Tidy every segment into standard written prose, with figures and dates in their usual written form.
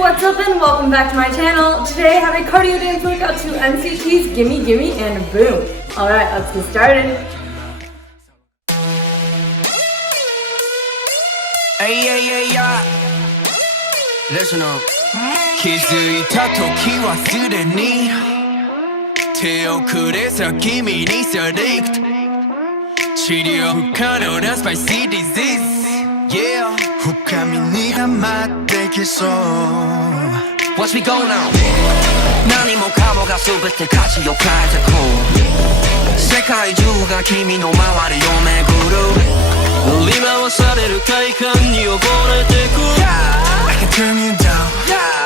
what's up and welcome back to my channel. Today I have a cardio dance workout to NCT's Gimme Gimme and Boom. Alright, let's get started. Hey, listen up. 気づいた時はすでに手遅れさ君にさリクト治療不可能なスパイシーディジーズ Yeah 深みにはまってきそう What's we going on? 何もかもが全て価値を変えてこう世界中が君の周りを巡る振り回される快感に溺れてく I can turn you down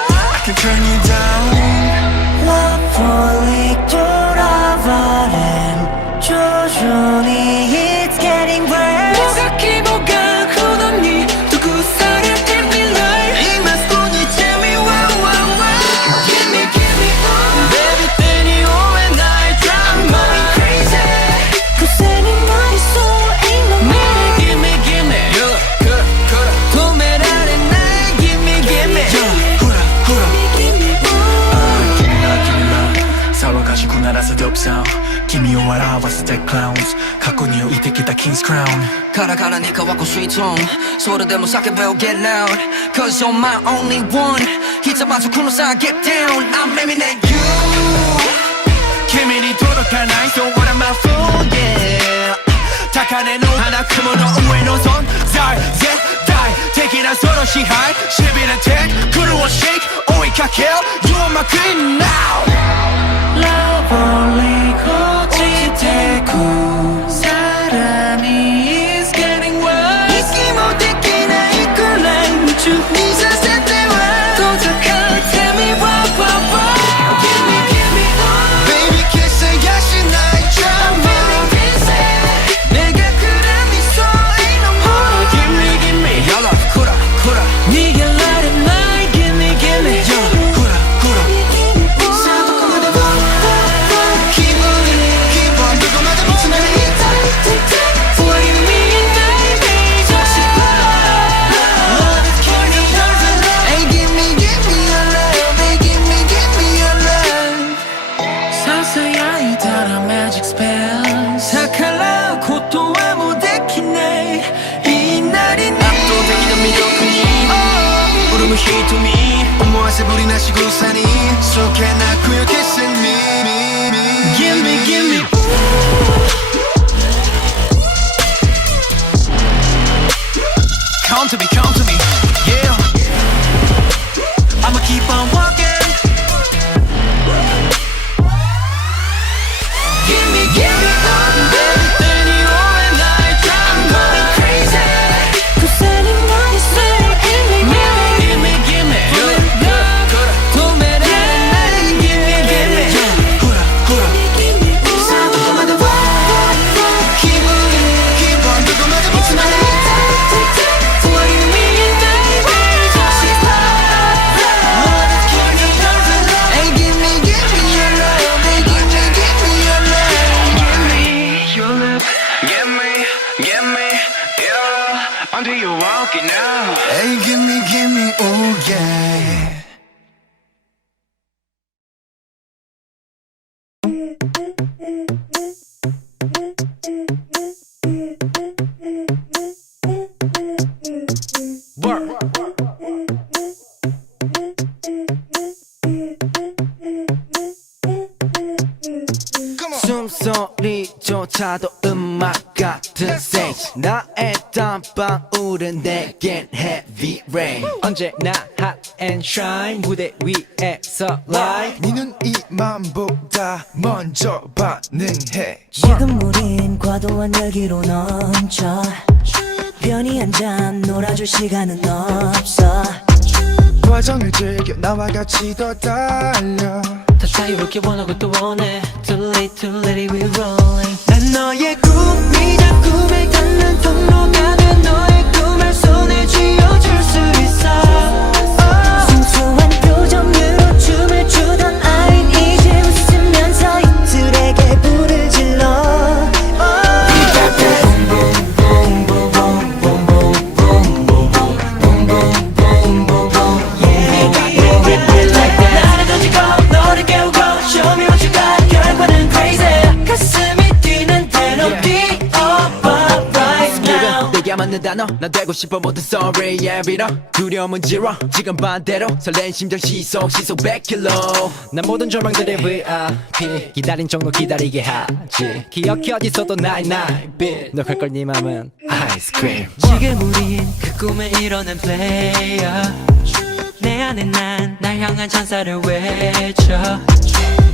I can turn you down Lovely 돌아버린 조준이 It's getting worse 뭐가 기vo가 굳었니 두고서를 give me life 이 마스콘이 tell me why Give me Baby 때니 오해 나의 drama I'm going crazy 고생이 머릿속 ain't no more Give me 도매를 안에 나의 give me騒がしくならせ dope sound 君を笑わせて clowns 過去に置いてきた king's crown カラカラに乾く sweet tone それでも叫べよ get loud Cause you're my only one ひざまずくのさ get down I'm aiming at you 君に届かない so what am I for yeah 高嶺の花雲の上の存在絶対的なその支配しびれてくるを shake 追いかけよ You are my queen now Love only 고치てく사람이 is getting worse 息もできないくらい夢中にさせては遠ざかる Tell me why Give me Baby kiss せやしない drama I'm feeling crazy 내가 그래 네 soul ain't no more Give me Your love 쿠라 네가 let it lie Give me Your 쿠라瞳思わせぶりな仕草にそけなくよ kissing me Give me Come to me Yeah I'ma keep on walking Give me Baby 때니 오해 나의 drama I'm going crazy 고생이 머릿속 ain't no more Until you're walking out Hey, give me, oh yeah 숨소리조차도 음악 같은 세이지 나의 땀방울은 내겐 heavy rain 언제나 hot and shine 무대 위에서 live 니는 이 맘보다 먼저 반응해 지금 우린 과도한 열기로 넘쳐 편히 앉아 놀아줄 시간은 없어 과정을 즐겨 나와 같이 더 달려 더 자유롭게 원하고 또 원해 Too late we rolling 난 너의 꿈이자 꿈에 닿는 통로가 돼 너의 꿈을 손에 쥐어줄 수 있어 순수한 표정으로 춤을 추던 아인 이제 웃으면서 이들에게 불을 질러 Yeah 단어 난 되고 싶어 모든 sorry yeah 빌어 두려움은 지워 지금 반대로 설렌 심장 시속 100km 난 모든 절망들의 VIP 기다린 종로 기다리게 하지 기억해 어디서도 나의 빛 너클걸 네 맘은 아이스크림 지금 우린 그 꿈에 일어난 플레이어 내 안에 난 날 향한 찬사를 외쳐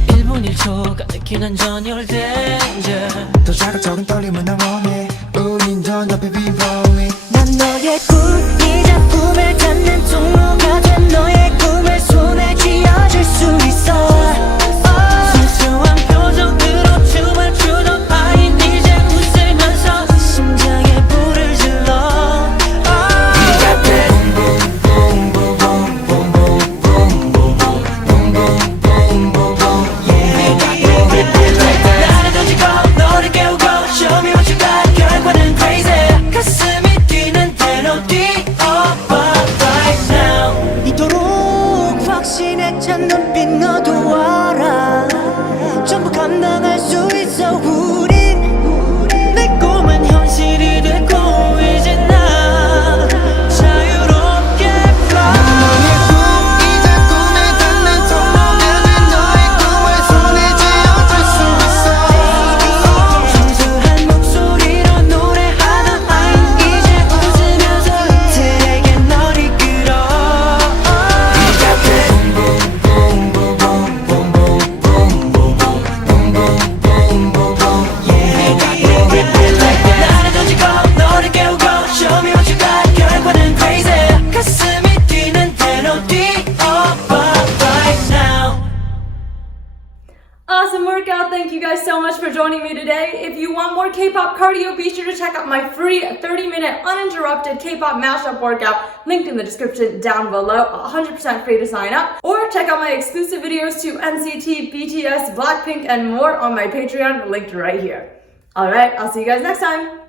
1분 1초가 느끼는 전율 danger 더 자극적인 떨림은 나 원해 우린 더 높이 be rolling 난 너의 꿈이자 꿈을 닿는 통로가 된 너의 꿈을 손에 쥐어줄 수 있어 순수한 표정으로 춤을 추던 아인 이제 웃으면서 심장에 불을 질러 나를 던지고 너를 깨우고 Show me what you got 결과는 crazy 가슴이 뛰는 대로 뛰어봐 right now 이토록 확신에 찬 눈빛 너도 알아 전부 감당할 수 있어 우린 내 꿈은 현실이 되고 이제 나 자유롭게 fly 너의 꿈이자 꿈에 닿는 통로가 된 너의 꿈을 손에 쥐어줄 수 있어 순수한 목소리로 노래하던 아이 이제 웃으면서 들에게 널 이끌어 나를 던지고 너를 깨우고 Show me what you got 결과는 crazy 가슴이 뛰는 대로 뛰어봐 right now Awesome workout. Thank you guys so much for joining me today. If you want more K-pop cardio, be sure to check out my free 30-minute uninterrupted K-pop mashup workout linked in the description down below. 100% free to sign up. Or check out my exclusive videos to NCT, BTS, Blackpink, and more on my Patreon linked right here. Alright, I'll see you guys next time.